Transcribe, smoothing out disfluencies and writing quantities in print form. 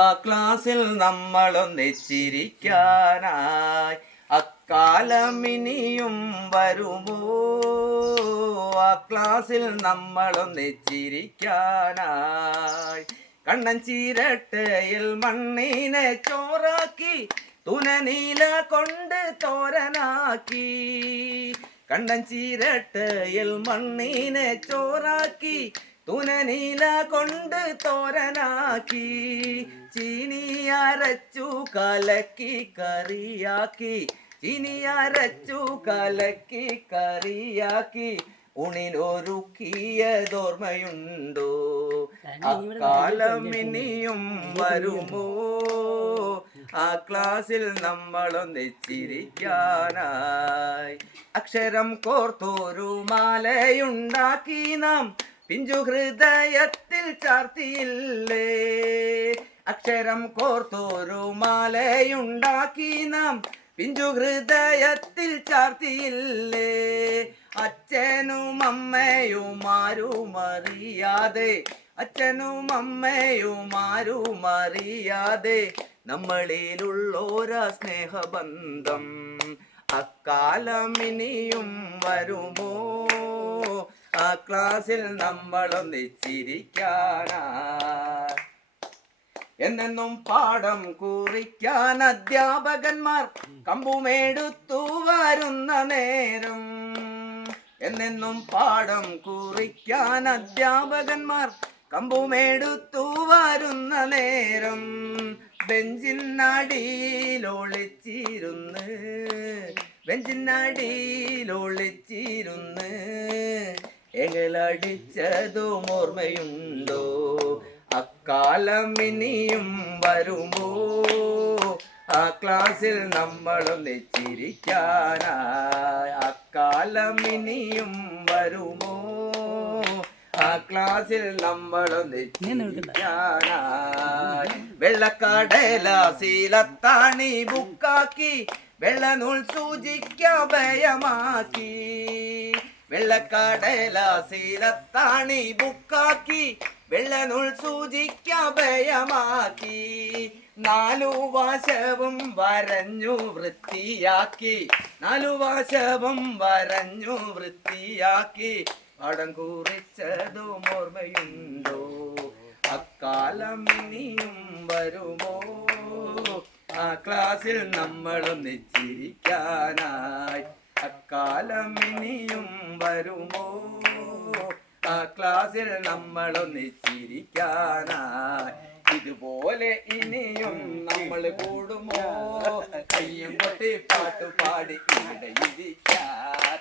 ആ ക്ലാസ്സിൽ നമ്മളൊന്നിച്ചിരിക്കാനായി അക്കാലം ഇനിയും വരുമോ? ആ ക്ലാസ്സിൽ നമ്മളൊന്നിച്ചിരിക്കാനായി കണ്ണൻ ചീരട്ടയിൽ മണ്ണിനെ ചോറാക്കി തുനനീല കൊണ്ട് തോരനാക്കി. കണ്ണൻ ചീരട്ടയിൽ മണ്ണിനെ ചോറാക്കി തുനനീല കൊണ്ട് തോരനാക്കി. ചീനി അരച്ചു കലക്കി കറിയാക്കി, ചീനി അരച്ചു കലക്കി കറിയാക്കി ഉണിലൊരുക്കിയതോർമ്മയുണ്ടോ? അക്കാലം ഇനിയും വരുമോ? ആ ക്ലാസ്സിൽ നമ്മളൊന്നിച്ചിരിക്കാനായി അക്ഷരം കോർത്തൊരു മാലയുണ്ടാക്കി നാം പിഞ്ചു ഹൃദയത്തിൽ ചാർത്തിയില്ലേ? അക്ഷരം കോർത്തൊരു മാലയുണ്ടാക്കി നാം പിഞ്ചു ഹൃദയത്തിൽ ചാർത്തിയില്ലേ? അച്ഛനും അമ്മയും ആരും അറിയാതെ, അച്ഛനും അമ്മയും ആരും അറിയാതെ നമ്മളിലുള്ളോരാ സ്നേഹബന്ധം അക്കാലം ഇനിയും വരുമോ? ആ ക്ലാസ്സിൽ നമ്മളൊന്നിച്ചിരിക്കാനായി എന്നെന്നും പാഠം കുറിക്കാൻ അധ്യാപകന്മാർ കമ്പുമെടുത്തു വരുന്ന നേരം, എന്നെന്നും പാഠം കുറിക്കാൻ അധ്യാപകന്മാർ കമ്പുമെടുത്തു വരുന്ന നേരം ബെഞ്ചിനടിയിലൊളിച്ചിരുന്ന്, ബെഞ്ചിനടിയിലൊളിച്ചിരുന്ന് എങ്ങളടിച്ചതും ഓർമ്മയുണ്ടോ? അക്കാലം ഇനിയും വരുമോ? ആ ക്ലാസ്സിൽ നമ്മളൊന്നിച്ചിരിക്കാനായി അക്കാലം ഇനിയും വരുമോ? ആ ക്ലാസ്സിൽ നമ്മളൊന്നിച്ചിരിക്കാനായി വെള്ളക്കടലാസിലത്താണി ബുക്കാക്കി വെള്ളനൂൽ സൂചിക്ക ഭയമാക്കി. വെള്ളക്കടലാസിലത്താണി ബുക്കാക്കി വെള്ളനൂൽ സൂചിക്ക ഭയമാക്കി. നാലു വശവും വരഞ്ഞു വൃത്തിയാക്കി, നാലു വശവും വരഞ്ഞു വൃത്തിയാക്കി പടം കുറിച്ചതും ഓർമ്മയുണ്ടോ? അക്കാലം ഇനിയും വരുമോ? ആ ക്ലാസ്സിൽ നമ്മളൊന്നിച്ചിരിക്കാനായി അക്കാലം ഇനിയും വരുമോ? ആ ക്ലാസ്സിൽ നമ്മളൊന്നിച്ചിരിക്കാനായി ഇതുപോലെ ഇനിയും നമ്മൾ കൂടുമോ? കയ്യും കൊട്ടി പാട്ടുപാടി ഇവിടെ ഇരിക്കാൻ